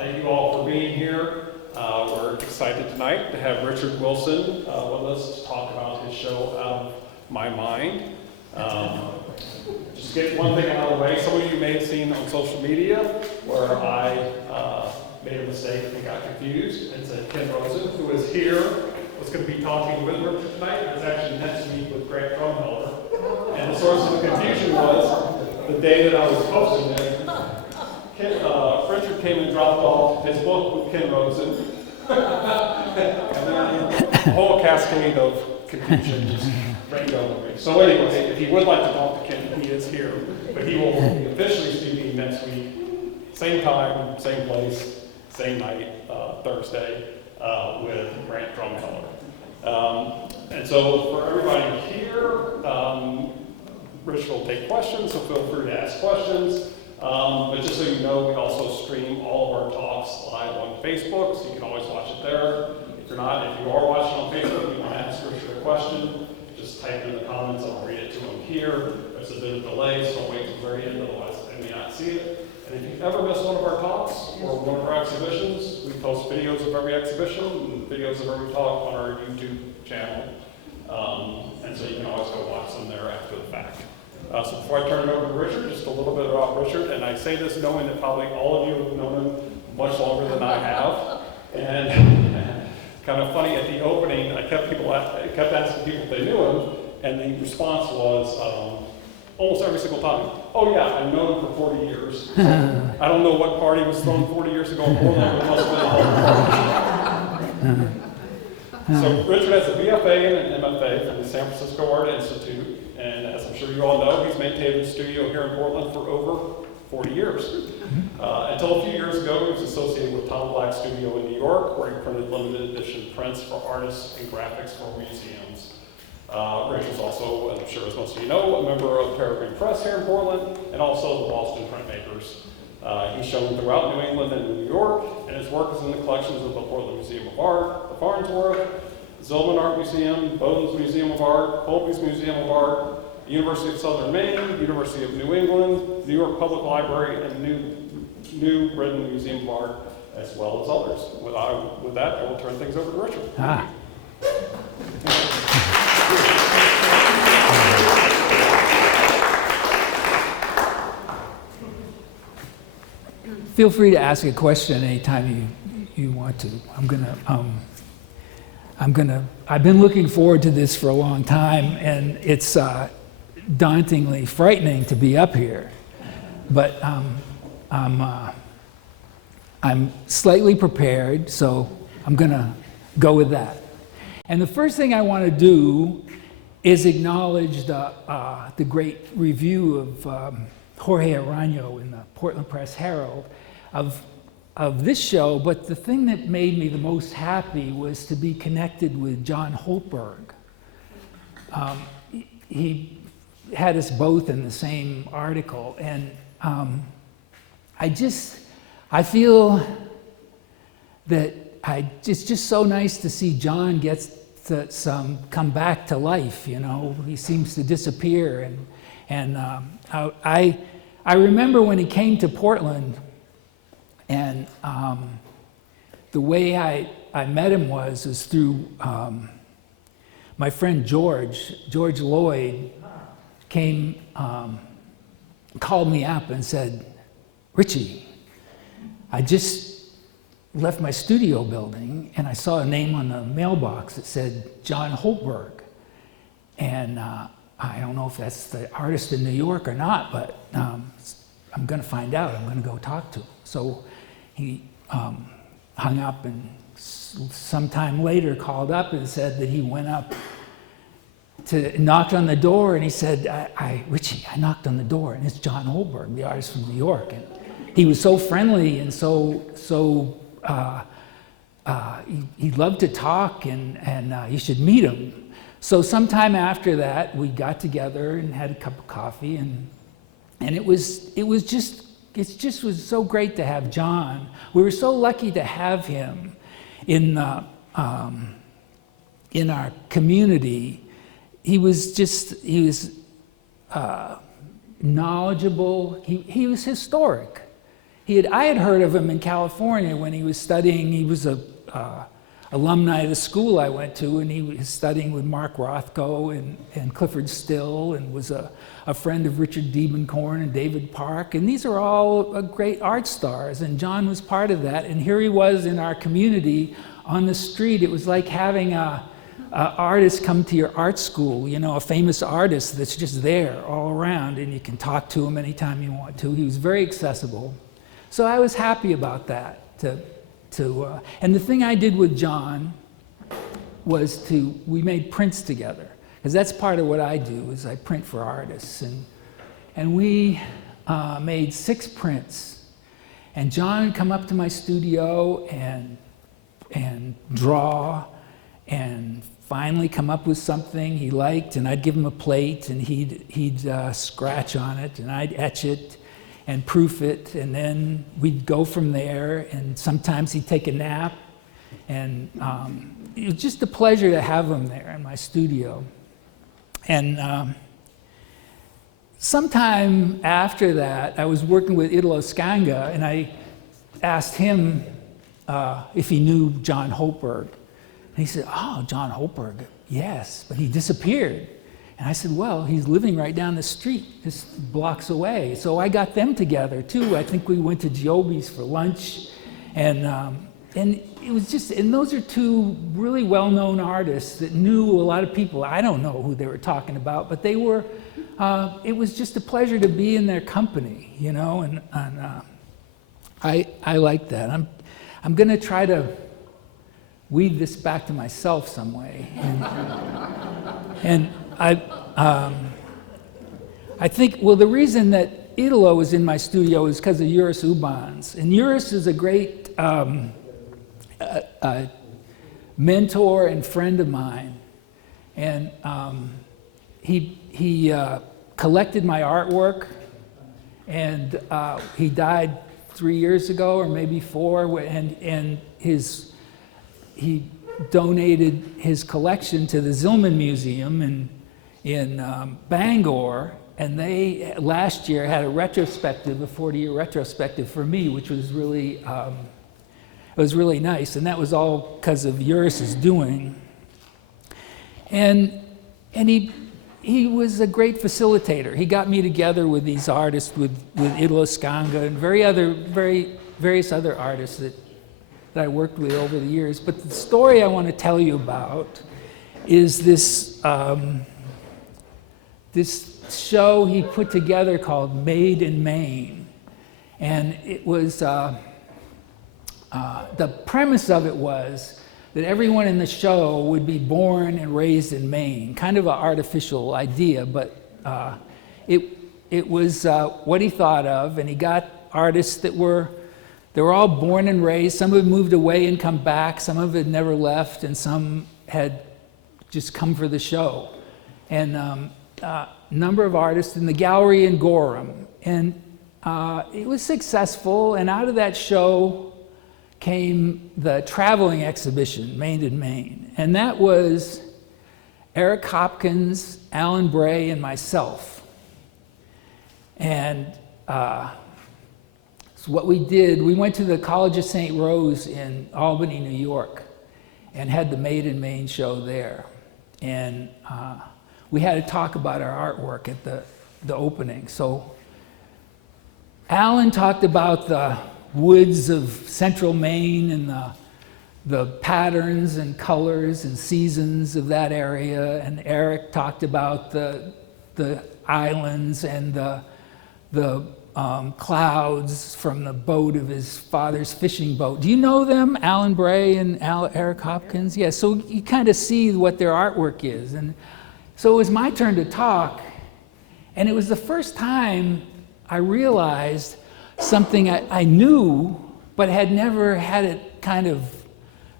Thank you all for being here. We're excited tonight to have Richard Wilson with us to talk about his show, Out of My Mind. Just to get one thing out of the way, some of you may have seen on social media where I made a mistake and got confused and said Ken Rosen, who is here, was going to be talking with Richard tonight. It was actually next week with Grant Drumhelder. And the source of the confusion was the day that I was posting it. Richard came and dropped off his book with Ken Rosen. And then a whole cascade of confusion just rained over me. So anyway, if you would like to talk to Ken, he is here. But he will be officially speaking next week. Same time, same place, same night, Thursday, with Grant Drumhelder. And so for everybody here, Rich will take questions, so feel free to ask questions. But just so you know, we also stream all of our talks live on Facebook, so you can always watch it there. If you are watching on Facebook and you want to ask Richard a question, just type it in the comments. I'll read it to him here. There's a bit of delay, so don't wait till the very end, otherwise I may not see it. And if you ever miss one of our talks or one of our exhibitions, we post videos of every exhibition and videos of every talk on our YouTube channel. And so you can always go watch them there after the fact. So before I turn it over to Richard, just a little bit about Richard, and I say this knowing that probably all of you have known him much longer than I have. And kind of funny, at the opening, I kept asking people if they knew him, and the response was almost every single time, "Oh yeah, I've known him for 40 years." So I don't know what party was thrown 40 years ago in Portland, but it must have been a whole party. So Richard has a BFA and an MFA from the San Francisco Art Institute. And as I'm sure you all know, he's maintained a studio here in Portland for over 40 years. Until a few years ago, he was associated with Tom Black's studio in New York, where he printed limited edition prints for artists and graphics for museums. Rich is also, I'm sure as most of you know, a member of Peregrine Press here in Portland, and also the Boston Printmakers. He's shown throughout New England and New York, and his work is in the collections of the Portland Museum of Art, the Farnsworth, Zillman Art Museum, Bowdoin's Museum of Art, Colby's Museum of Art, University of Southern Maine, University of New England, New York Public Library, and New Britain Museum of Art, as well as others. With that, I will turn things over to Richard. Feel free to ask a question anytime you want to. I've been looking forward to this for a long time, and it's dauntingly frightening to be up here. But I'm slightly prepared, so I'm gonna go with that. And the first thing I want to do is acknowledge the great review of Jorge Arano in the Portland Press Herald of this show, but the thing that made me the most happy was to be connected with John Holtberg. He had us both in the same article, and I feel that it's just so nice to see John gets to come back to life. You know, he seems to disappear, and I remember when he came to Portland. And the way I met him was through my friend George Lloyd came, called me up and said, "Richie, I just left my studio building and I saw a name on the mailbox that said John Holtberg. And I don't know if that's the artist in New York or not, but I'm gonna find out, I'm gonna go talk to him." So he hung up, and sometime later called up and said that he went up knocked on the door, and he said, "Richie, I knocked on the door, and it's John Holtberg, the artist from New York." And he was so friendly and he loved to talk, and you should meet him. So sometime after that, we got together and had a cup of coffee, and it just was so great to have John. We were so lucky to have him in our community. He was knowledgeable. He was historic. I had heard of him in California when he was studying. He was a alumni of the school I went to, and he was studying with Mark Rothko and Clifford Still, and was a friend of Richard Diebenkorn and David Park. And these are all great art stars, and John was part of that. And here he was in our community on the street. It was like having a artist come to your art school, you know, a famous artist that's just there all around, and you can talk to him anytime you want to. He was very accessible. So I was happy about that. And the thing I did with John was we made prints together, because that's part of what I do, is I print for artists. And we made 6 prints. And John would come up to my studio and draw, and finally come up with something he liked, and I'd give him a plate, and he'd scratch on it, and I'd etch it and proof it, and then we'd go from there. And sometimes he'd take a nap, and it was just a pleasure to have him there in my studio. And sometime after that, I was working with Italo Skanga, and I asked him if he knew John Hopeberg. And he said, "Oh, John Hopeberg, yes, but he disappeared." And I said, "Well, he's living right down the street, just blocks away." So I got them together too. I think we went to Giobbe's for lunch, and it was just, and those are 2 really well-known artists that knew a lot of people. I don't know who they were talking about, but they were. It was just a pleasure to be in their company, you know, and I like that. I'm going to try to weave this back to myself some way, and I think, well, the reason that Italo was in my studio is because of Juris Ubans. And Juris is a great mentor and friend of mine. And he collected my artwork, and he died 3 years ago, or maybe 4, and he donated his collection to the Zillman Museum in Bangor, and they last year had a retrospective, a 40-year retrospective for me, which was really it was really nice, and that was all because of Juris's doing. And he was a great facilitator. He got me together with these artists, with Italo Skanga and various other artists that I worked with over the years. But the story I want to tell you about is this this show he put together called Made in Maine. And it was, the premise of it was that everyone in the show would be born and raised in Maine. Kind of an artificial idea, but it was what he thought of, and he got artists that were all born and raised. Some had moved away and come back, some of it never left, and some had just come for the show. And number of artists in the gallery in Gorham. And it was successful, and out of that show came the traveling exhibition, Maine in Maine. And that was Eric Hopkins, Alan Bray, and myself. And so what we did, we went to the College of St. Rose in Albany, New York, and had the Made in Maine show there. And we had to talk about our artwork at the opening. So Alan talked about the woods of central Maine and the patterns and colors and seasons of that area, and Eric talked about the islands and the clouds from the boat of his father's fishing boat. Do you know them, Alan Bray and Eric Hopkins? Yeah, so you kind of see what their artwork is. And so it was my turn to talk, and it was the first time I realized something I knew, but had never had it kind of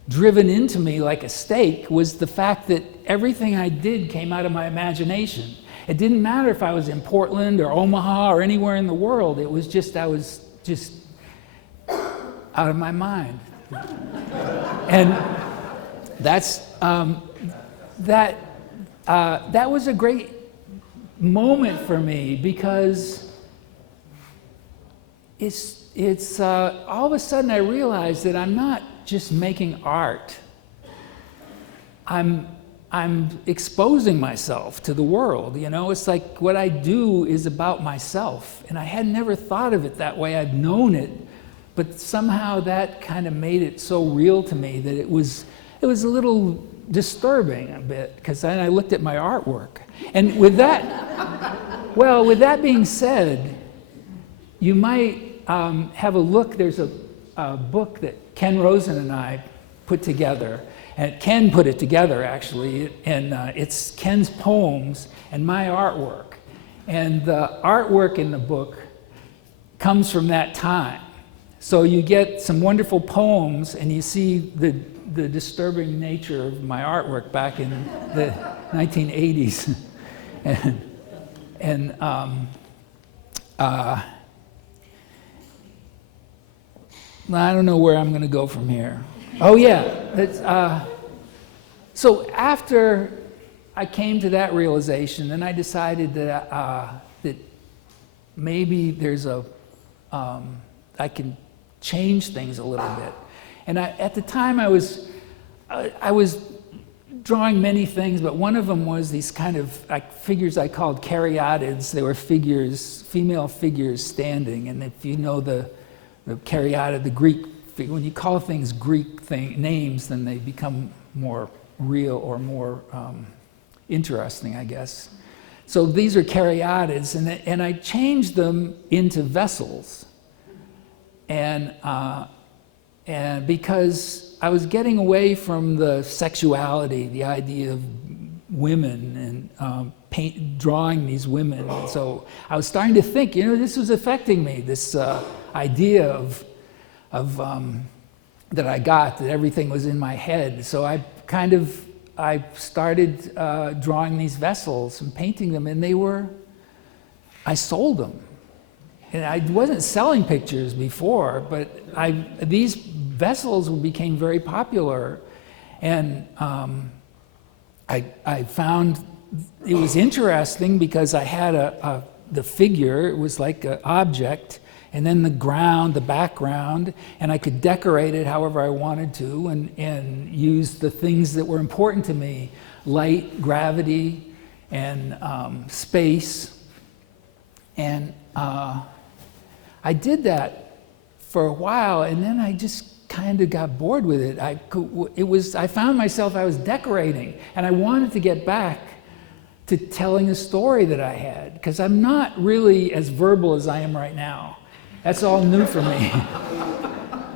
driven into me like a stake, was the fact that everything I did came out of my imagination. It didn't matter if I was in Portland or Omaha or anywhere in the world. It was just, I was just out of my mind. And that's, that was a great moment for me, because it's all of a sudden I realized that I'm not just making art. I'm exposing myself to the world, you know? It's like what I do is about myself. And I had never thought of it that way. I'd known it, but somehow that kind of made it so real to me that it was a little disturbing a bit, because then I looked at my artwork. And with that, well, with that being said, you might have a look. There's a book that Ken Rosen and I put together. And Ken put it together, actually, and it's Ken's poems and my artwork. And the artwork in the book comes from that time. So you get some wonderful poems, and you see the disturbing nature of my artwork back in the 1980s. I don't know where I'm going to go from here. Oh yeah, so after I came to that realization, then I decided that that maybe there's I can change things a little bit. And at the time I was drawing many things, but one of them was these kind of figures I called caryatids. They were figures, female figures standing, and if you know the caryatid, the Greek. When you call things Greek names, then they become more real or more interesting, I guess. So these are caryatids, and I changed them into vessels. And because I was getting away from the sexuality, the idea of women, and drawing these women. And so I was starting to think, you know, this was affecting me, this idea of that I got, that everything was in my head. So I started drawing these vessels and painting them, and I sold them. And I wasn't selling pictures before, but these vessels became very popular. And I found it was interesting because I had the figure, it was like an object, and then the background, and I could decorate it however I wanted to, and use the things that were important to me, light, gravity, and space. And I did that for a while, and then I just kind of got bored with it. I found myself, I was decorating, and I wanted to get back to telling a story that I had, because I'm not really as verbal as I am right now. That's all new for me.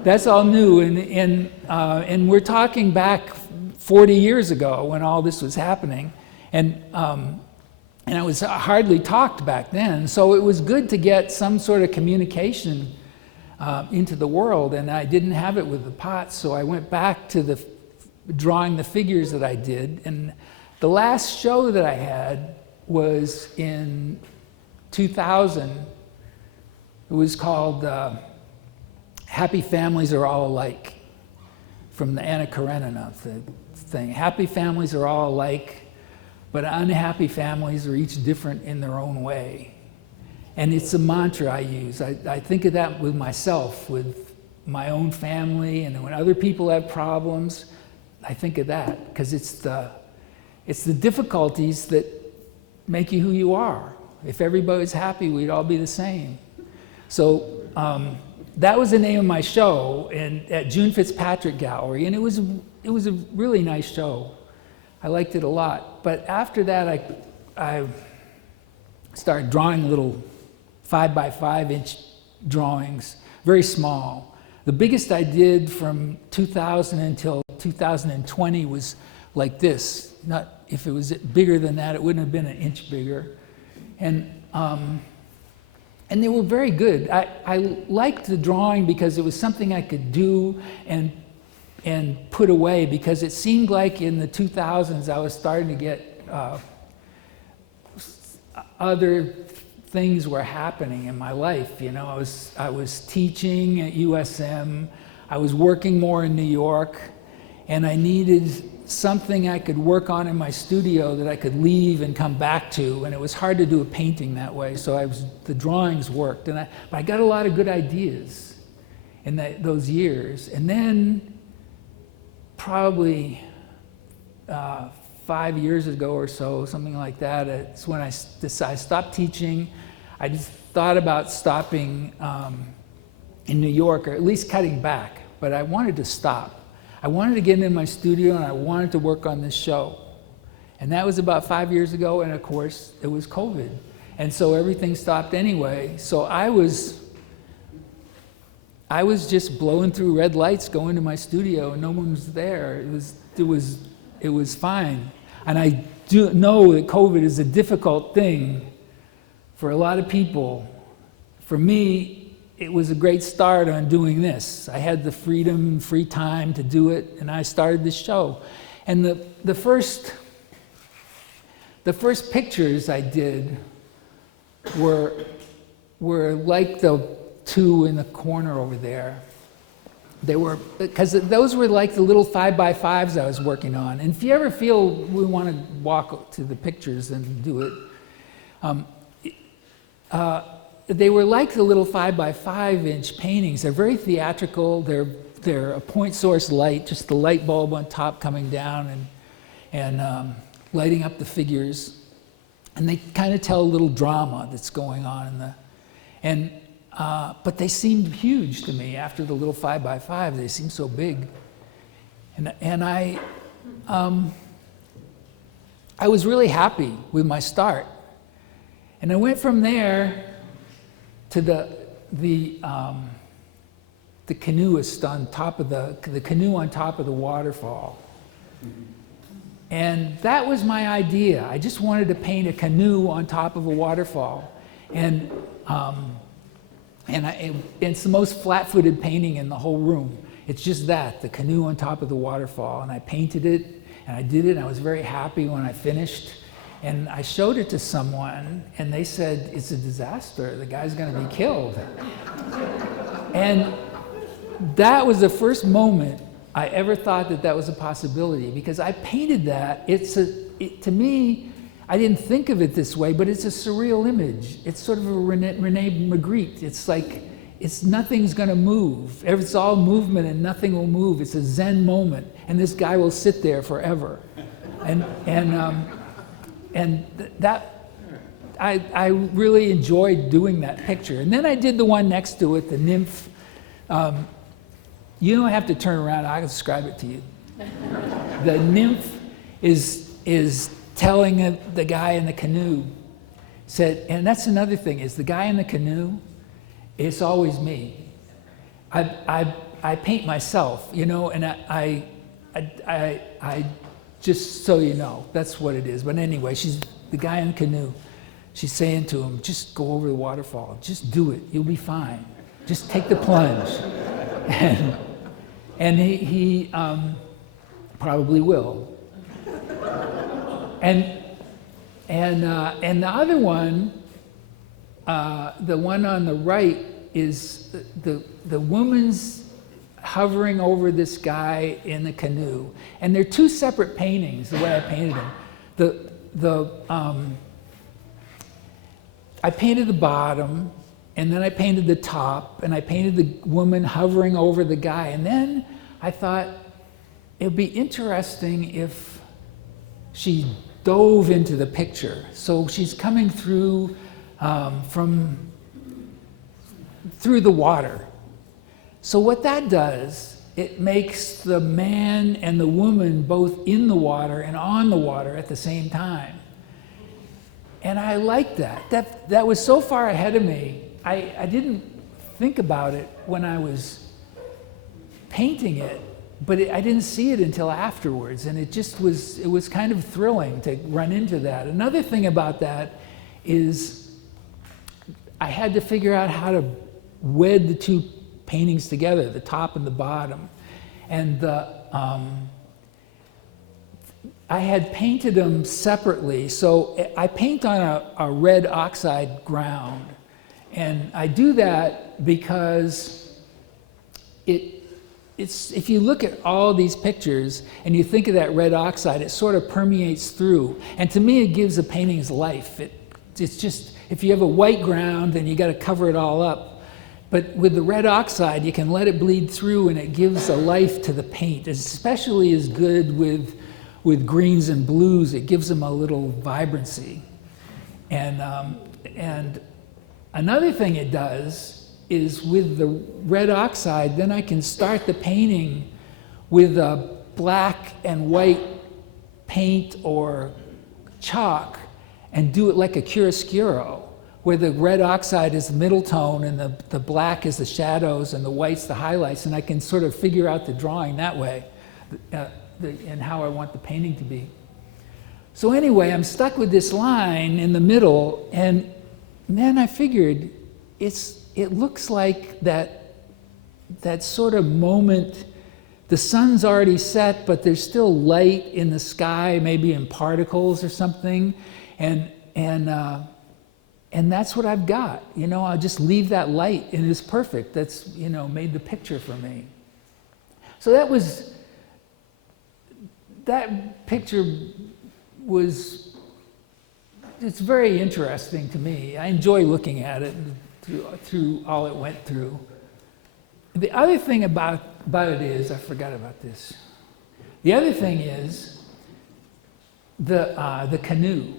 That's all new, and we're talking back 40 years ago when all this was happening, and I was hardly talked back then, so it was good to get some sort of communication into the world, and I didn't have it with the pots, so I went back to drawing the figures that I did, and the last show that I had was in 2000. It was called Happy Families Are All Alike, from the Anna Karenina thing. Happy families are all alike, but unhappy families are each different in their own way. And it's a mantra I use. I think of that with myself, with my own family, and when other people have problems, I think of that, because it's the difficulties that make you who you are. If everybody's happy, we'd all be the same. So that was the name of my show at June Fitzpatrick Gallery, and it was a really nice show. I liked it a lot. But after that, I started drawing little 5 by 5 inch drawings, very small. The biggest I did from 2000 until 2020 was like this. Not, if it was bigger than that, it wouldn't have been an inch bigger. And they were very good. I liked the drawing because it was something I could do and put away, because it seemed like in the 2000s I was starting to get other things were happening in my life. You know, I was teaching at USM, I was working more in New York, and I needed something I could work on in my studio that I could leave and come back to, and it was hard to do a painting that way, so the drawings worked, but I got a lot of good ideas in those years. And then probably 5 years ago or so, something like that, it's when I stopped teaching. I just thought about stopping in New York, or at least cutting back, but I wanted to stop. I wanted to get in my studio and I wanted to work on this show. And that was about 5 years ago, and of course it was COVID. And so everything stopped anyway. So I was just blowing through red lights going to my studio, and no one was there. It was fine. And I do know that COVID is a difficult thing for a lot of people. For me, it was a great start on doing this. I had the freedom, free time to do it, and I started this show. And the first pictures I did were like the two in the corner over there. They were, because those were like the little 5x5s I was working on. And if you ever feel we want to walk to the pictures and do it, they were like the little 5x5-inch paintings. They're very theatrical. They're a point source light, just the light bulb on top coming down and lighting up the figures. And they kind of tell a little drama that's going on but they seemed huge to me after the little 5x5. They seemed so big. And I was really happy with my start. And I went from there to the canoeist on top of the canoe on top of the waterfall. And that was my idea. I just wanted to paint a canoe on top of a waterfall. And it's the most flat-footed painting in the whole room. It's just that, the canoe on top of the waterfall. And I painted it, and I did it, and I was very happy when I finished. And I showed it to someone, and they said, it's a disaster. The guy's going to be killed. And that was the first moment I ever thought that was a possibility, because I painted that. To me, I didn't think of it this way, but it's a surreal image. It's sort of a Rene Magritte. It's like, nothing's going to move. It's all movement and nothing will move. It's a Zen moment, and this guy will sit there forever. And that, I really enjoyed doing that picture. And then I did the one next to it, the nymph. You don't have to turn around, I'll describe it to you. The nymph is telling the guy in the canoe, and that's another thing, is the guy in the canoe, it's always me. I paint myself, and I just so you know, that's what it is. But anyway, she's the guy in the canoe. She's saying to him, just go over the waterfall. Just do it. You'll be fine. Just take the plunge. And he probably will. And the other one, the one on the right, is the woman's hovering over this guy in the canoe. And they're two separate paintings, the way I painted them. I painted the bottom, and then I painted the top, and I painted the woman hovering over the guy. And then I thought it would be interesting if she dove into the picture. So she's coming through through the water. So what that does, it makes the man and the woman both in the water and on the water at the same time. And I liked that. That was so far ahead of me. I didn't think about it when I was painting it, but I didn't see it until afterwards. And it was kind of thrilling to run into that. Another thing about that is I had to figure out how to wed the two paintings together, the top and the bottom. And I had painted them separately. So I paint on a red oxide ground. And I do that because if you look at all these pictures and you think of that red oxide, it sort of permeates through. And to me, it gives the paintings life. It's just, if you have a white ground, then you got to cover it all up. But with the red oxide, you can let it bleed through and it gives a life to the paint. It's especially as good with greens and blues. It gives them a little vibrancy. And another thing it does is with the red oxide, then I can start the painting with a black and white paint or chalk and do it like a chiaroscuro, where the red oxide is the middle tone and the black is the shadows and the white's the highlights, and I can sort of figure out the drawing that way and how I want the painting to be. So anyway, I'm stuck with this line in the middle, and then I figured it looks like that sort of moment, the sun's already set, but there's still light in the sky, maybe in particles or something, and that's what I've got. You know, I'll just leave that light, and it's perfect. That's, you know, made the picture for me. So that picture it's very interesting to me. I enjoy looking at it through all it went through. The other thing about it is, I forgot about this. The other thing is the canoe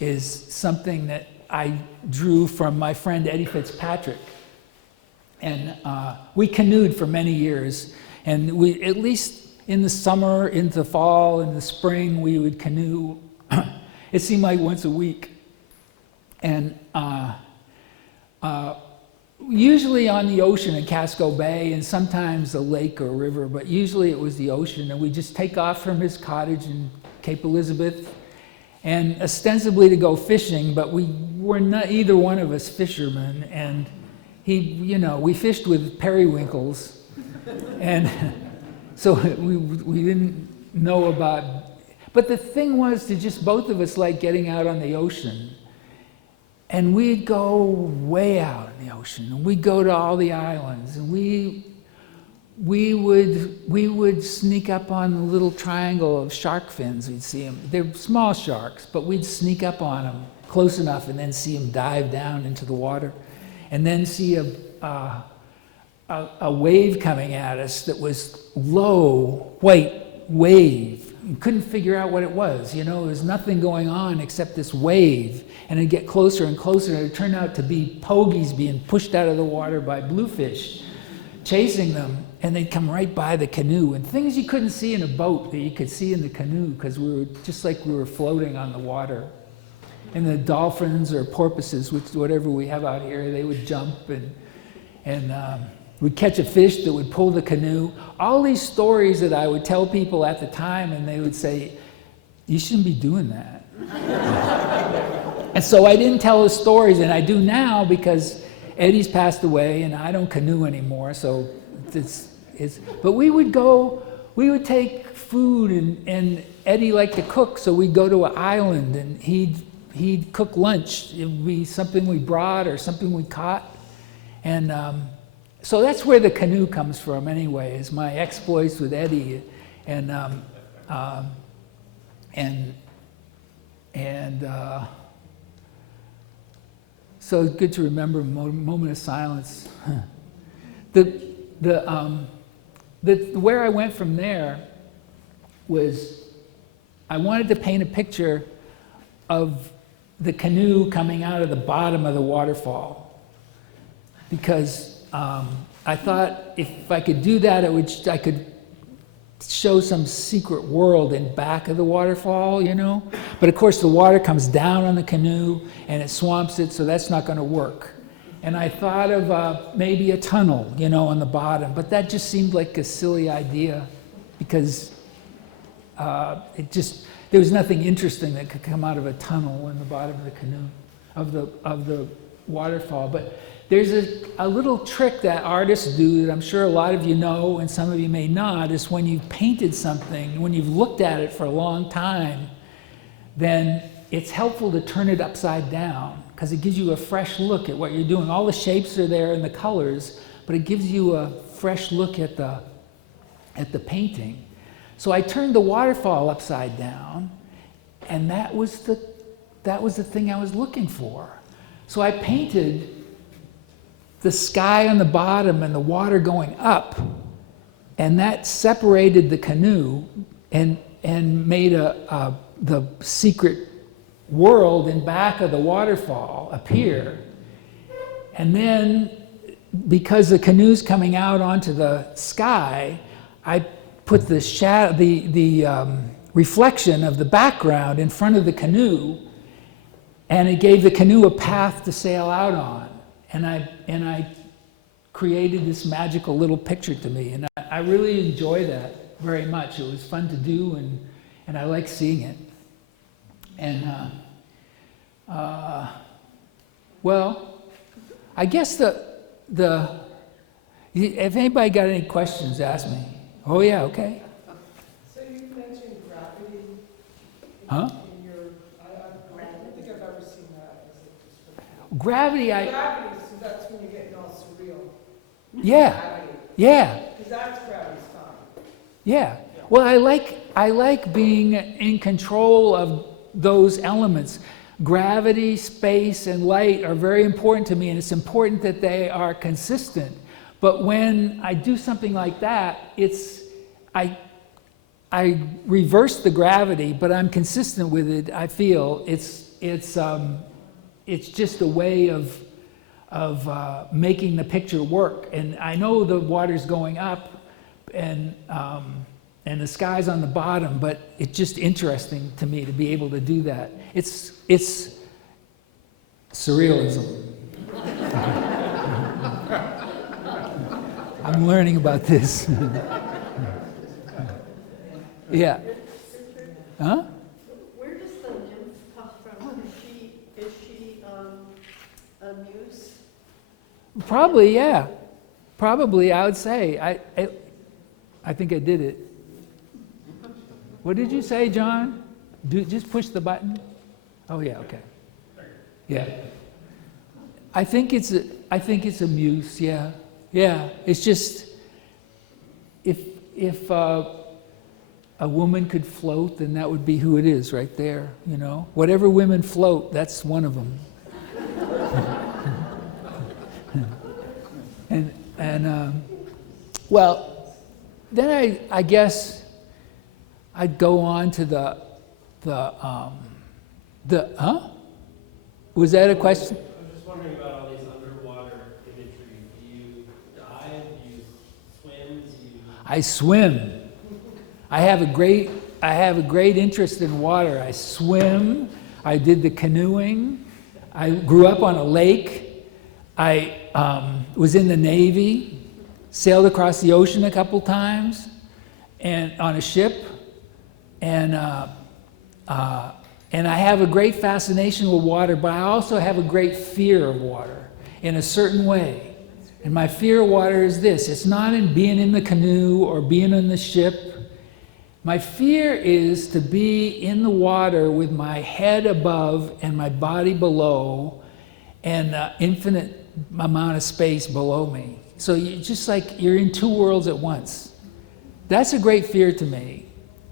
is something that I drew from my friend Eddy Fitzpatrick. And we canoed for many years, and we, at least in the summer, into the fall, in the spring, we would canoe. It seemed like once a week. And usually on the ocean in Casco Bay, and sometimes a lake or a river, but usually it was the ocean. And we'd just take off from his cottage in Cape Elizabeth, and ostensibly to go fishing, but we were not either one of us fishermen. And we fished with periwinkles, and so we didn't know about. But the thing was to just both of us like getting out on the ocean. And we'd go way out in the ocean, and we'd go to all the islands, and we would sneak up on the little triangle of shark fins. We'd see them. They're small sharks, but we'd sneak up on them close enough and then see them dive down into the water, and then see a wave coming at us that was low, white wave. You couldn't figure out what it was. You know, there was nothing going on except this wave. And it'd get closer and closer, and it'd turn out to be pogies being pushed out of the water by bluefish, chasing them, and they'd come right by the canoe. And things you couldn't see in a boat that you could see in the canoe, because we were just like we were floating on the water. And the dolphins or porpoises, whatever we have out here, they would jump, and we'd catch a fish that would pull the canoe. All these stories that I would tell people at the time, and they would say, "You shouldn't be doing that." And so I didn't tell the stories, and I do now because Eddie's passed away and I don't canoe anymore. So but we would take food, and Eddie liked to cook, so we'd go to an island and he'd cook lunch. It would be something we brought or something we caught. And so that's where the canoe comes from anyway, is my exploits with Eddie. So it's good to remember a moment of silence. Where I went from there was I wanted to paint a picture of the canoe coming out of the bottom of the waterfall, because I thought if I could do that, I could show some secret world in back of the waterfall, you know. But of course the water comes down on the canoe and it swamps it, so that's not going to work. And I thought of maybe a tunnel, you know, on the bottom, but that just seemed like a silly idea, because there was nothing interesting that could come out of a tunnel in the bottom of the canoe, of the waterfall. But there's a little trick that artists do that I'm sure a lot of you know and some of you may not, is when you've painted something, when you've looked at it for a long time, then it's helpful to turn it upside down, because it gives you a fresh look at what you're doing. All the shapes are there and the colors, but it gives you a fresh look at at the painting. So I turned the waterfall upside down, and that was the thing I was looking for. So I painted the sky on the bottom and the water going up, and that separated the canoe and made the secret world in back of the waterfall appear. And then, because the canoe's coming out onto the sky, I put the shadow, the reflection of the background in front of the canoe, and it gave the canoe a path to sail out on. And I created this magical little picture to me, and I really enjoy that very much. It was fun to do, and I like seeing it. And well, I guess if anybody got any questions, ask me. Oh yeah, okay. So you mentioned gravity. Huh? In your, I don't think I've ever seen that. Is it just for Gravity, gravity, so that's when you're getting all surreal. yeah, Gravity. yeah. Because that's gravity's fun. Yeah. Well, I like being in control of those elements. Gravity, space, and light are very important to me, and it's important that they are consistent. But when I do something like that, I reverse the gravity, but I'm consistent with it. I feel it's just a way of making the picture work. And I know the water's going up, and the sky's on the bottom, but it's just interesting to me to be able to do that. It's surrealism. I'm learning about this. Yeah. Huh? Where does the nymph come from? Is she a muse? Probably, yeah. Probably, I would say. I think I did it. What did you say, John? Just push the button? Oh yeah, okay. Yeah. I think it's a muse, yeah. Yeah. It's just if a woman could float, then that would be who it is right there, you know. Whatever women float, that's one of them. and well, then I guess I'd go on to the Was that a question? I'm just wondering about all these underwater imagery. Do you dive? Do you swim? I swim. I have a great interest in water. I swim. I did the canoeing. I grew up on a lake. I was in the Navy, sailed across the ocean a couple times, and on a ship. And I have a great fascination with water, but I also have a great fear of water in a certain way. And my fear of water is this: it's not in being in the canoe or being on the ship. My fear is to be in the water with my head above and my body below, and infinite amount of space below me. So you're in two worlds at once. That's a great fear to me.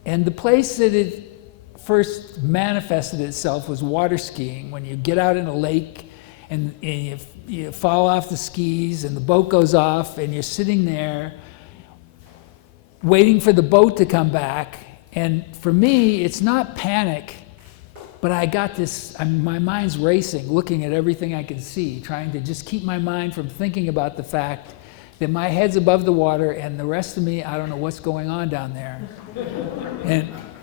And the place that it first manifested itself was water skiing. When you get out in a lake and you fall off the skis and the boat goes off and you're sitting there waiting for the boat to come back. And for me, it's not panic, but I got this, my mind's racing, looking at everything I can see, trying to just keep my mind from thinking about the fact that my head's above the water and the rest of me, I don't know what's going on down there.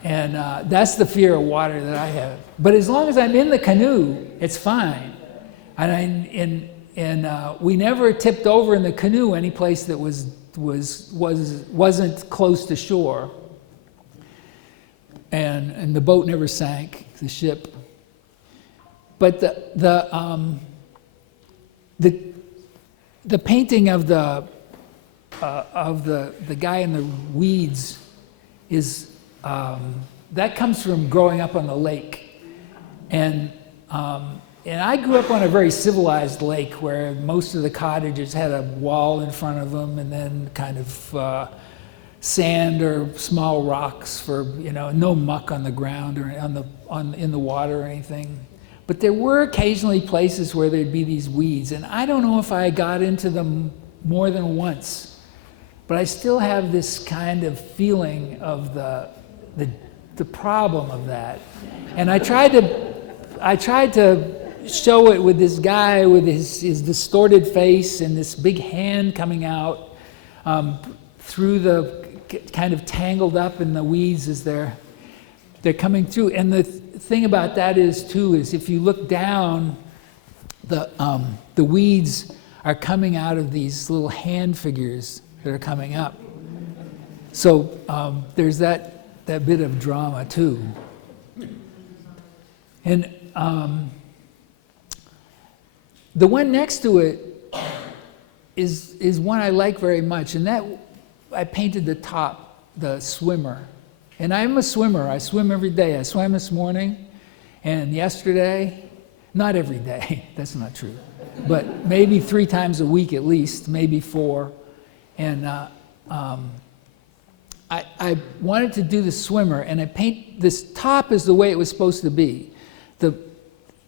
And that's the fear of water that I have. But as long as I'm in the canoe, it's fine. And we never tipped over in the canoe any place that wasn't close to shore. And the boat never sank, the ship. But the painting of the guy in the weeds is that comes from growing up on the lake, and I grew up on a very civilized lake where most of the cottages had a wall in front of them, and then kind of sand or small rocks for, no muck on the ground or in the water or anything. But there were occasionally places where there'd be these weeds, and I don't know if I got into them more than once, but I still have this kind of feeling of the problem of that. And I tried to show it with this guy with his distorted face and this big hand coming out through the kind of tangled up in the weeds as they're coming through. And the thing about that is if you look down, the weeds are coming out of these little hand figures that are coming up. So there's that bit of drama too. And the one next to it is one I like very much, and that I painted the top, the swimmer. And I'm a swimmer. I swim every day. I swam this morning and yesterday. Not every day, that's not true. But maybe 3 times a week at least, maybe 4. And I wanted to do the swimmer, and I paint this top is the way it was supposed to be.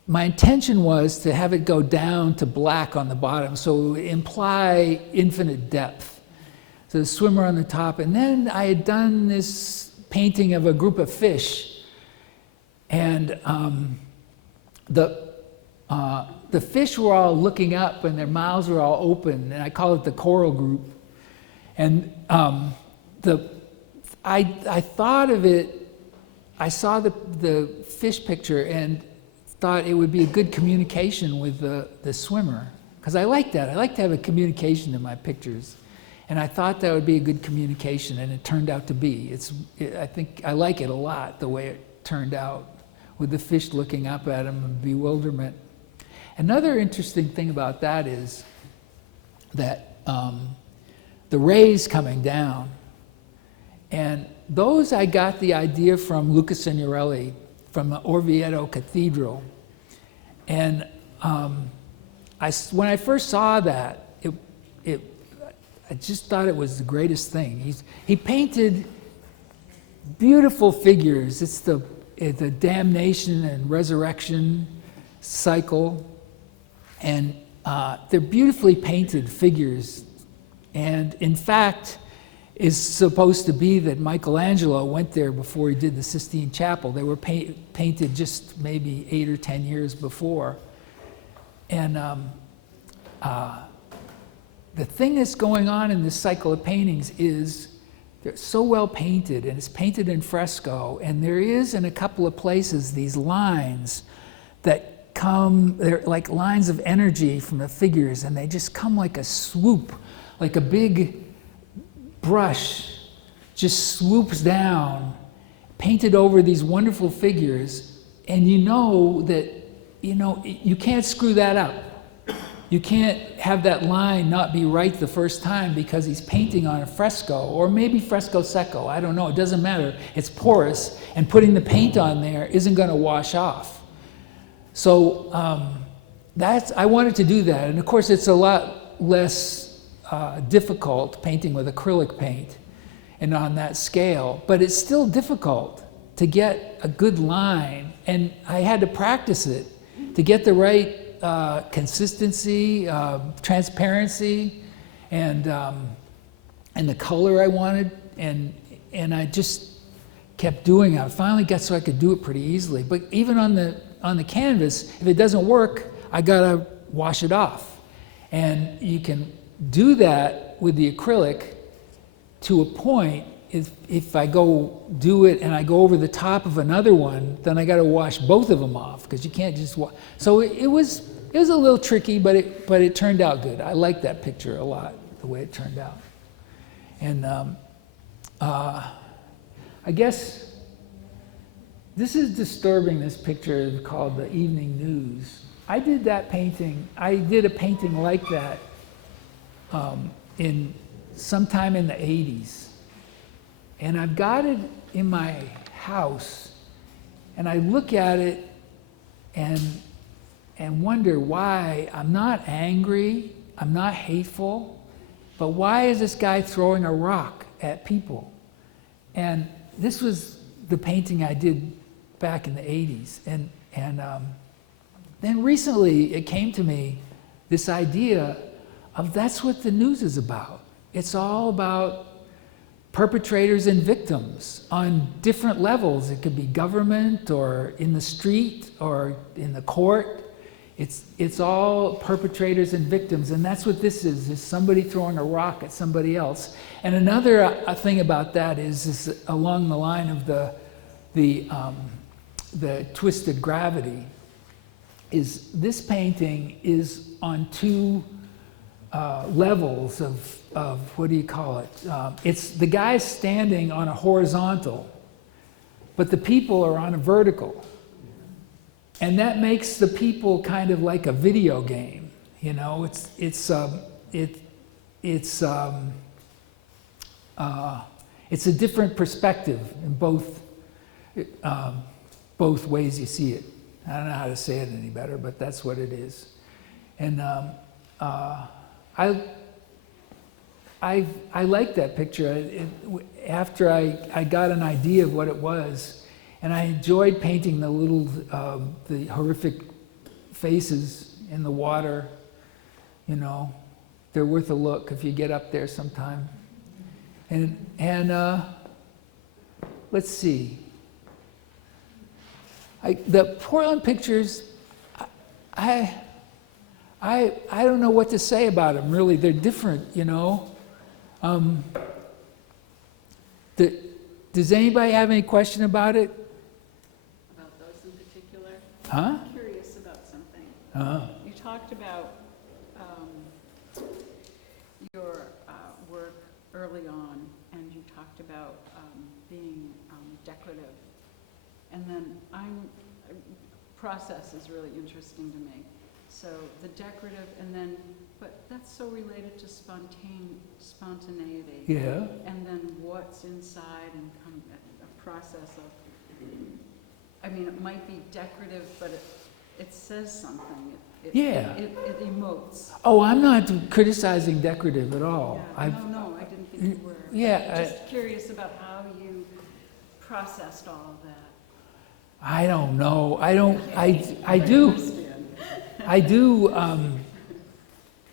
My intention was to have it go down to black on the bottom, so it would imply infinite depth. So the swimmer on the top, and then I had done this painting of a group of fish, and the fish were all looking up and their mouths were all open, and I call it the coral group. And I thought of it, I saw the fish picture and thought it would be a good communication with the swimmer, because I like that. I like to have a communication in my pictures. And I thought that would be a good communication, and it turned out to be. I think I like it a lot, the way it turned out, with the fish looking up at him in bewilderment. Another interesting thing about that is that the rays coming down, and those I got the idea from Luca Signorelli, from the Orvieto Cathedral. And when I first saw that, I just thought it was the greatest thing. He painted beautiful figures. It's the damnation and resurrection cycle. And they're beautifully painted figures. And in fact, it's supposed to be that Michelangelo went there before he did the Sistine Chapel. They were painted just maybe 8 or 10 years before. And the thing that's going on in this cycle of paintings is they're so well painted, and it's painted in fresco, and there is in a couple of places these lines that come, they're like lines of energy from the figures, and they just come like a swoop, like a big brush just swoops down, painted over these wonderful figures, and you know that, you can't screw that up. You can't have that line not be right the first time because he's painting on a fresco, or maybe fresco secco, I don't know, it doesn't matter. It's porous, and putting the paint on there isn't going to wash off. So I wanted to do that, and of course it's a lot less difficult painting with acrylic paint and on that scale, but it's still difficult to get a good line, and I had to practice it to get the right consistency, transparency, and the color I wanted, and I just kept doing it. I finally got so I could do it pretty easily. But even on the canvas, if it doesn't work, I gotta wash it off, and you can do that with the acrylic to a point. If I go do it and I go over the top of another one, then I got to wash both of them off, because you can't just wash. So it was a little tricky, but it turned out good. I like that picture a lot, the way it turned out. And I guess this is disturbing. This picture called the Evening News. I did that painting. I did a painting like that in sometime in the 80s. And I've got it in my house, and I look at it and wonder why I'm not angry, I'm not hateful, but why is this guy throwing a rock at people. And this was the painting I did back in the 80s. And then recently it came to me, this idea of that's what the news is about. It's all about perpetrators and victims on different levels. It could be government or in the street or in the court. It's all perpetrators and victims, and that's what this is somebody throwing a rock at somebody else. And another thing about that is along the line of the twisted gravity, is this painting is on two levels of what do you call it? It's the guy's standing on a horizontal, but the people are on a vertical. And that makes the people kind of like a video game, you know. It's a different perspective in both ways you see it. I don't know how to say it any better, but that's what it is. And I like that picture. After I got an idea of what it was, and I enjoyed painting the little, the horrific faces in the water. You know, they're worth a look if you get up there sometime. And let's see. The Portland pictures, I don't know what to say about them. Really, they're different. You know. Does anybody have any question about it? About those in particular? Huh? I'm curious about something. You talked about your work early on, and you talked about being decorative. And then process is really interesting to me. So the decorative, and then, but that's so related to spontaneity. Yeah. And then what's inside and a process of, I mean, it might be decorative, but it says something. Yeah. It emotes. Oh, I'm not criticizing decorative at all. Yeah, no, I didn't think you were. Yeah. Just curious about how you processed all of that. I don't know. I I do. understand. I do.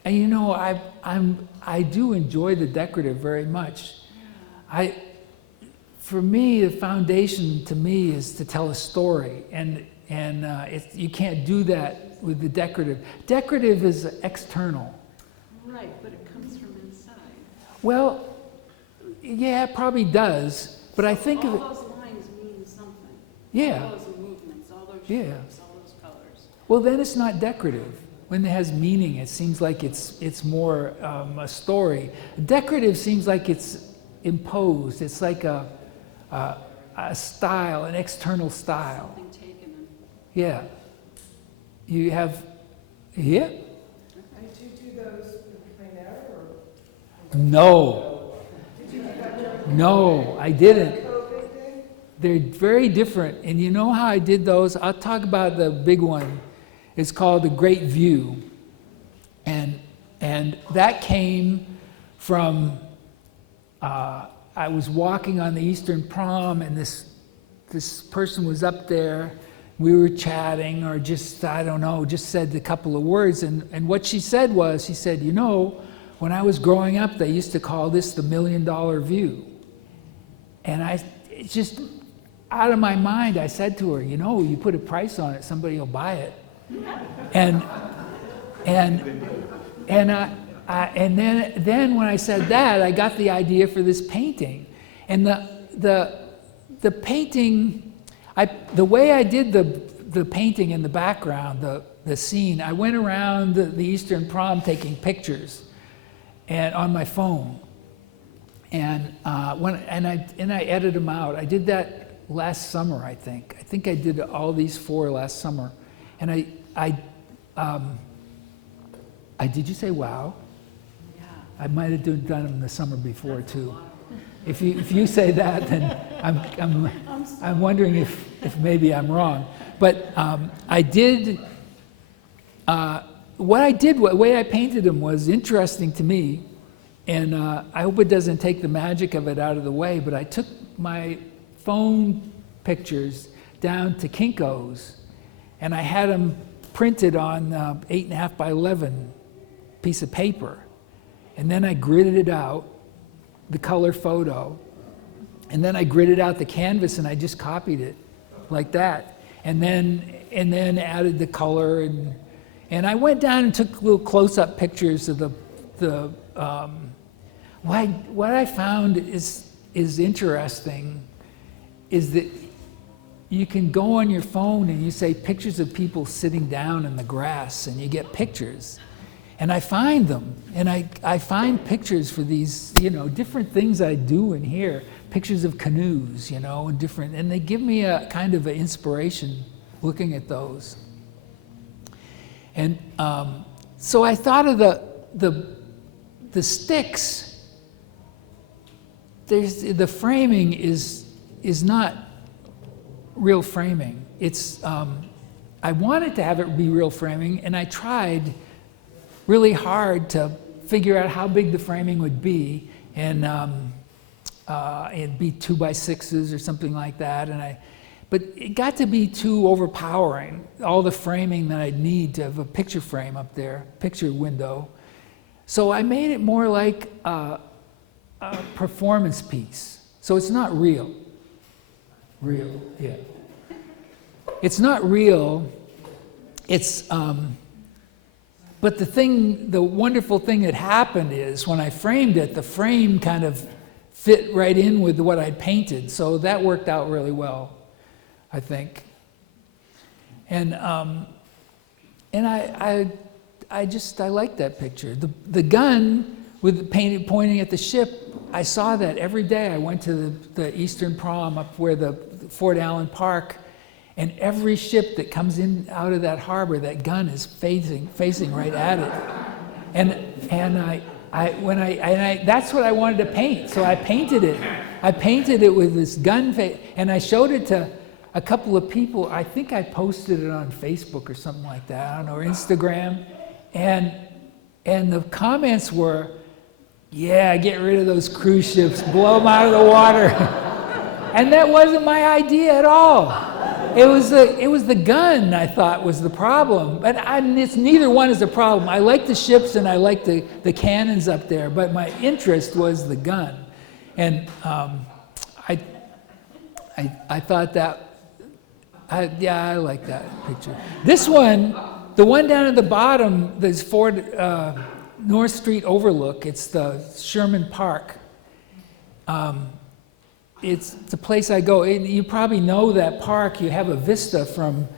And you know, I do enjoy the decorative very much. For me, the foundation to me is to tell a story, and you can't do that with the decorative. Decorative is external. Right, but it comes from inside. Well, yeah, it probably does. But I think of it. All those lines mean something. Yeah. All those movements, all those Yeah. shapes, all those colors. Well, then it's not decorative. When it has meaning, it seems like it's more a story. Decorative seems like it's imposed. It's like a style, an external style. Something taken and Yeah. You have, yeah? Did you do those in plein air or? No. Did you do that? No, I didn't. Cove thing? They're very different. And you know how I did those? I'll talk about the big one. It's called The Great View. And that came from, I was walking on the Eastern Prom, and this person was up there. We were chatting, or just, I don't know, just said a couple of words. And what she said was, she said, you know, when I was growing up, they used to call this the $1 million view. And it's just out of my mind, I said to her, you know, you put a price on it, somebody will buy it. And then when I said that, I got the idea for this painting. And the painting, the way I did the painting in the background, the scene, I went around the Eastern Prom taking pictures, and on my phone. And I edited them out. I did that last summer, I think. I think I did all these 4 last summer. And did you say wow? yeah. I might have done them the summer before too. If you say that, then I'm wondering if maybe I'm wrong. But I did. What I did, the way I painted them was interesting to me. I hope it doesn't take the magic of it out of the way, but I took my phone pictures down to Kinko's, and I had them printed on 8.5 by 11 piece of paper. And then I gridded it out, the color photo, and then I gridded out the canvas and I just copied it like that. And then added the color, and I went down and took little close-up pictures of what I found is interesting is that you can go on your phone and you say pictures of people sitting down in the grass, and you get pictures. And I find them, and I find pictures for these, different things I do in here, pictures of canoes, and they give me a kind of an inspiration looking at those. And so I thought of the sticks. The framing is not real framing. It's I wanted to have it be real framing, and I tried really hard to figure out how big the framing would be, and it'd be 2x6s or something like that. But it got to be too overpowering, all the framing that I'd need to have a picture frame up there, picture window. So I made it more like a performance piece. So it's not real. Real, yeah. It's not real. It's, but the wonderful thing that happened is when I framed it, the frame kind of fit right in with what I'd painted. So that worked out really well, I think. And I like that picture. The gun with the painted pointing at the ship, I saw that every day. I went to the Eastern Prom up where the Fort Allen Park, and every ship that comes in out of that harbor, that gun is facing right at it. And that's what I wanted to paint. So I painted it. I painted it with this gun face, and I showed it to a couple of people. I think I posted it on Facebook or something like that, I don't know, or Instagram. And the comments were, yeah, get rid of those cruise ships, blow them out of the water. And that wasn't my idea at all. It was the gun I thought was the problem. But it's neither one is a problem. I like the ships and I like the cannons up there, but my interest was the gun. And I thought that, I like that picture. This one, the one down at the bottom, there's Ford North Street overlook. It's the Sherman Park. It's the place I go. You probably know that park. You have a vista from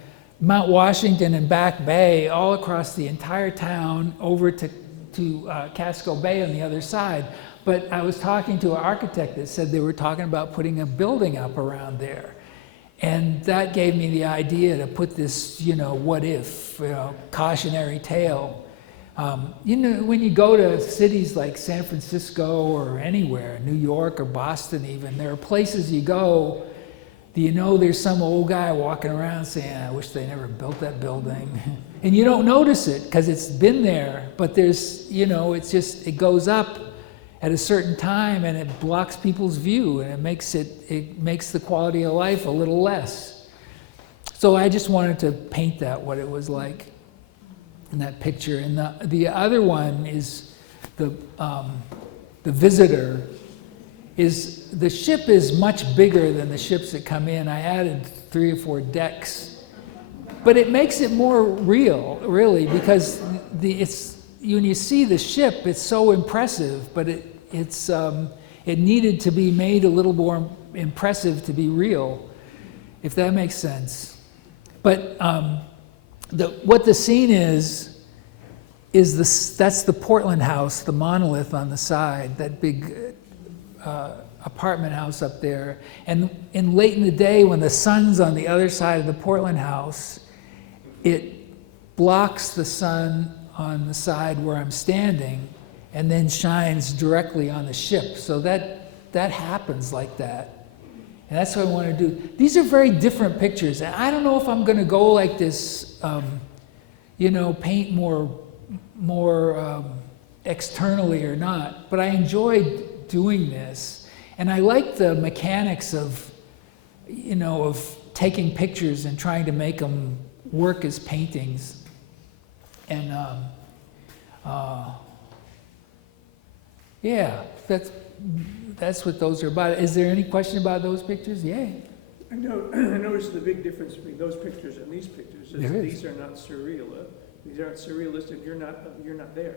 Mount Washington and Back Bay all across the entire town over to Casco Bay on the other side. But I was talking to an architect that said they were talking about putting a building up around there. And that gave me the idea to put this, what if, cautionary tale. When you go to cities like San Francisco or anywhere, New York or Boston even, there are places you go, there's some old guy walking around saying, I wish they never built that building. And you don't notice it because it's been there, but there's, it goes up at a certain time and it blocks people's view, and it makes the quality of life a little less. So I just wanted to paint that, what it was like in that picture. And the other one is the visitor. The ship is much bigger than the ships that come in. I added 3 or 4 decks, but it makes it more real, really, because when you see the ship, it's so impressive, but it needed to be made a little more impressive to be real, if that makes sense. But what the scene is that's the Portland house, the monolith on the side, that big apartment house up there. And late in the day, when the sun's on the other side of the Portland house, it blocks the sun on the side where I'm standing and then shines directly on the ship. So that happens like that. And that's what I want to do. These are very different pictures. And I don't know if I'm going to go like this, paint more externally or not, but I enjoyed doing this. And I liked the mechanics of, of taking pictures and trying to make them work as paintings. And yeah, that's what those are about. Is there any question about those pictures? Yeah. I noticed the big difference between those pictures and these pictures is There is. these are not surreal. These aren't surrealist, and you're not there.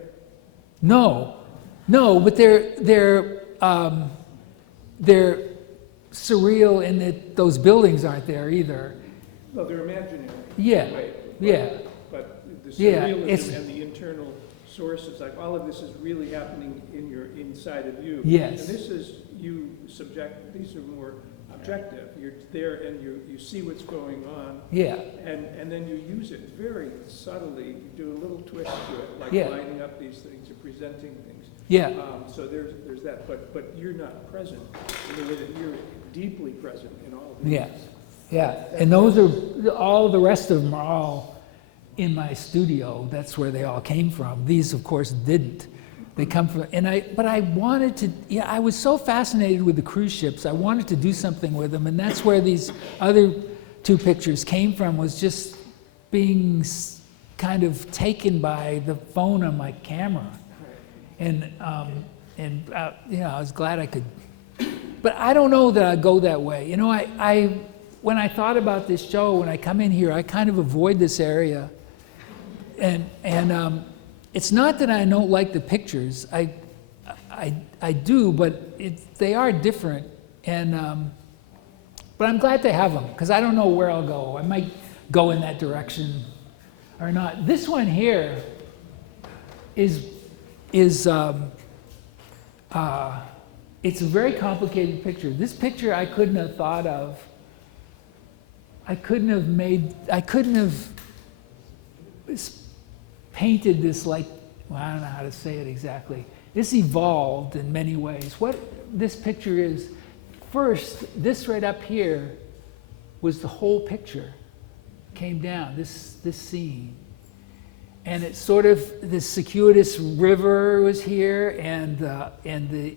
No, but they're surreal in that those buildings aren't there either. Well, they're imaginary. Yeah, Right. yeah, But the Yeah, it's- surrealism and the internal sources, like all of this is really happening inside of you. Yes. And this is these are more objective. You're there and you see what's going on, yeah, and then you use it very subtly. You do a little twist to it, like Yeah. lining up these things and presenting things. yeah, So there's that, but you're not present in the way that you're deeply present in all of these. yeah, yeah. And those are, all the rest of them are all in my studio. That's where they all came from. These, of course, didn't. They come from, but I wanted to, I was so fascinated with the cruise ships, I wanted to do something with them, and that's where these other two pictures came from, was just being kind of taken by the phone on my camera. And I was glad I could, but I don't know that I go that way. When I thought about this show, when I come in here, I kind of avoid this area, and it's not that I don't like the pictures. I do, but they are different, and but I'm glad to have them because I don't know where I'll go. I might go in that direction or not. This one here is it's a very complicated picture. This picture I couldn't have thought of. I couldn't have painted this like, well, I don't know how to say it exactly. This evolved in many ways. What this picture is, first, this right up here was the whole picture. Came down, this scene. And it's sort of, this circuitous river was here and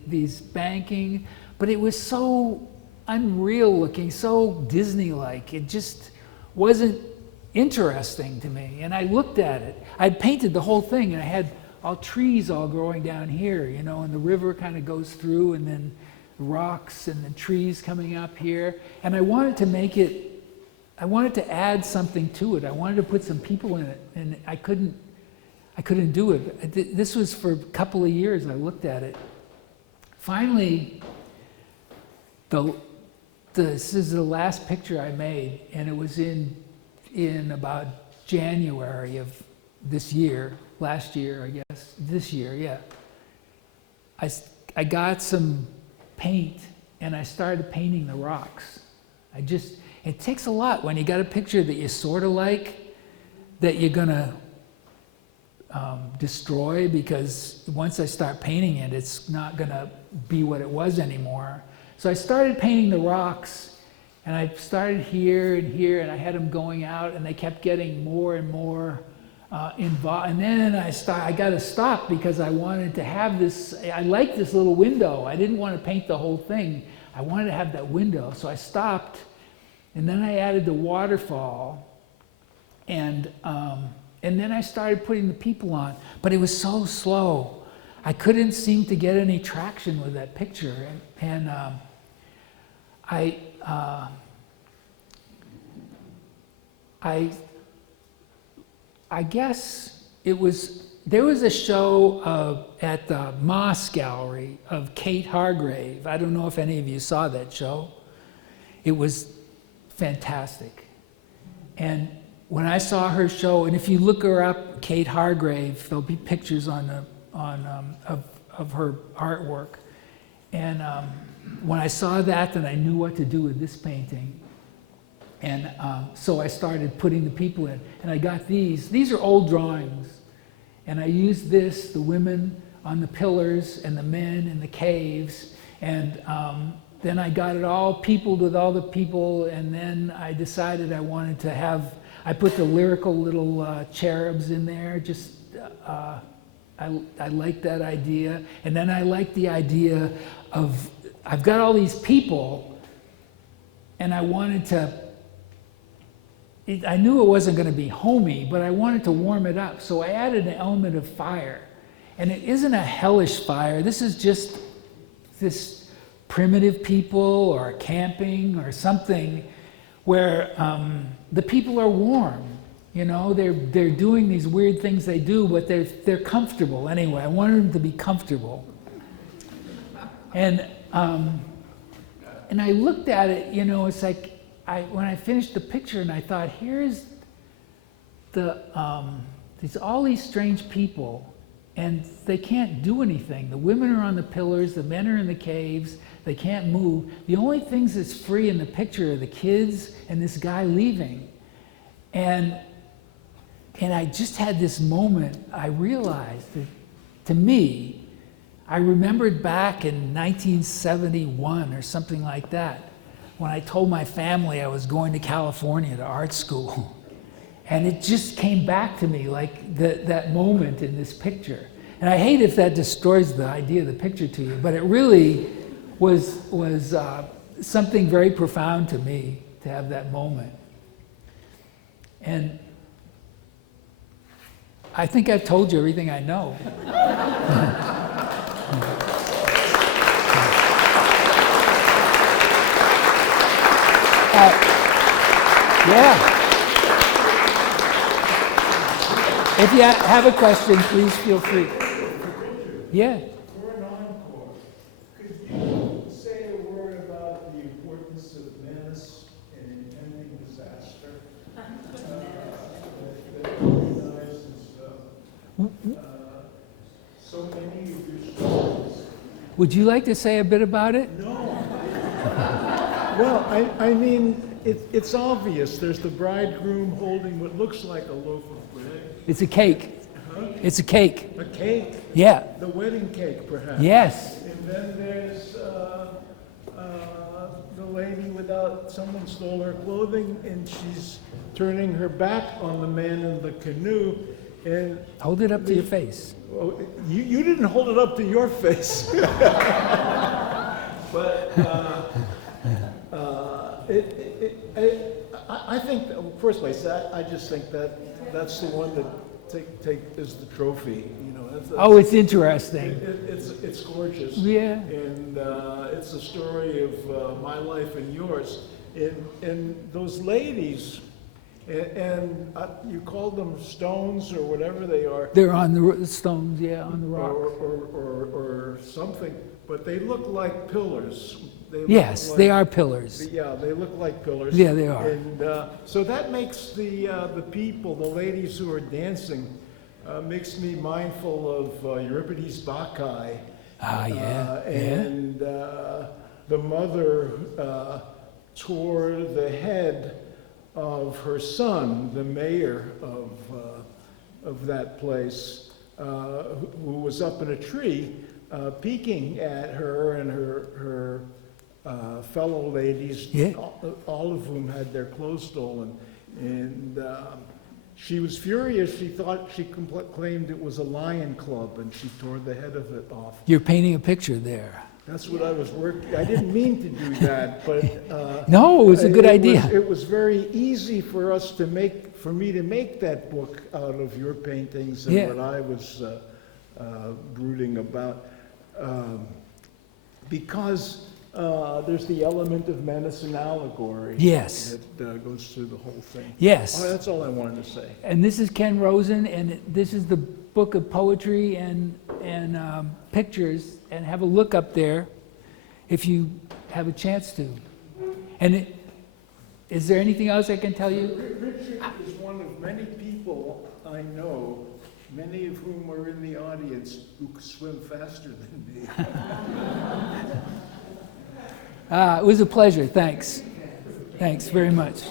these banking, but it was so unreal looking, so Disney-like. It just wasn't interesting to me. And I looked at it. I'd painted the whole thing, and I had all trees all growing down here, and the river kind of goes through, and then rocks and the trees coming up here. And I wanted to add something to it. I wanted to put some people in it, and I couldn't do it. This was for a couple of years I looked at it. Finally, this is the last picture I made, and it was in about January of this year, last year, I guess, this year, yeah. I got some paint and I started painting the rocks. It takes a lot when you got a picture that you sort of like, that you're gonna destroy, because once I start painting it, it's not gonna be what it was anymore. So I started painting the rocks, and I started here and here, and I had them going out, and they kept getting more and more involved. And then I got to stop because I wanted to have this. I liked this little window. I didn't want to paint the whole thing. I wanted to have that window, so I stopped. And then I added the waterfall, and then I started putting the people on. But it was so slow. I couldn't seem to get any traction with that picture, and I guess there was a show at the Moss Gallery of Kate Hargrave. I don't know if any of you saw that show. It was fantastic. And when I saw her show, and if you look her up, Kate Hargrave, there'll be pictures of her artwork. And when I saw that, then I knew what to do with this painting. And so I started putting the people in. And I got these. These are old drawings. And I used this, the women on the pillars and the men in the caves. And then I got it all peopled with all the people. And then I decided I wanted to I put the lyrical little cherubs in there. I I like that idea. And then I like the idea of, I've got all these people, and I wanted to, I knew it wasn't going to be homey, but I wanted to warm it up. So I added an element of fire. And it isn't a hellish fire. This is just this primitive people or camping or something where the people are warm. You know, they're doing these weird things they do, but they're comfortable anyway. I wanted them to be comfortable. And I looked at it, you know, it's like when I finished the picture, and I thought, here's all these strange people, and they can't do anything. The women are on the pillars, the men are in the caves, they can't move. The only things that's free in the picture are the kids and this guy leaving. And I just had this moment, I realized that, to me, I remembered back in 1971 or something like that, when I told my family I was going to California to art school. And it just came back to me like that moment in this picture. And I hate if that destroys the idea of the picture to you, but it really was something very profound to me to have that moment. And I think I've told you everything I know. Yeah. If you have a question, please feel free. Yeah. For an encore, could you say a word about the importance of menace in impending disaster? That recognizes so many of your stories. Would you like to say a bit about it? No. Well, I mean, it's obvious. There's the bridegroom holding what looks like a loaf of bread. It's a cake. Huh? It's a cake. A cake? Yeah. The wedding cake, perhaps. Yes. And then there's the lady without, someone stole her clothing, and she's turning her back on the man in the canoe. And Hold it up to your face. oh, you didn't hold it up to your face. But I think, first place, I just think that's the one that take as the trophy. You know, Oh, it's interesting. It's gorgeous. Yeah. And it's a story of my life and yours. And those ladies, and you call them stones or whatever they are. They're on the stones, yeah, on the rocks. Or something, but they look like pillars. They look Yes, like- they are pillars. Yeah, they look like pillars. Yeah, they are. And so that makes the people, the ladies who are dancing, makes me mindful of Euripides' Bacchae. Ah, yeah. And the mother tore the head of her son, the mayor of that place, who was up in a tree, peeking at her and her fellow ladies, Yeah. all of whom had their clothes stolen. And she was furious. She thought she claimed it was a lion club, and she tore the head of it off. You're painting a picture there. That's what I was working. I didn't mean to do that, but No, it was a good idea. It was very easy for me to make that book out of your paintings and Yeah. what I was brooding about, because there's the element of menace and allegory. Yes. That goes through the whole thing. Yes. Oh, that's all I wanted to say. And this is Ken Rosen, and this is the book of poetry and pictures, and have a look up there if you have a chance to. And is there anything else I can tell you? Richard is one of many people I know, many of whom are in the audience, who swim faster than me. It was a pleasure, thanks. Thanks very much.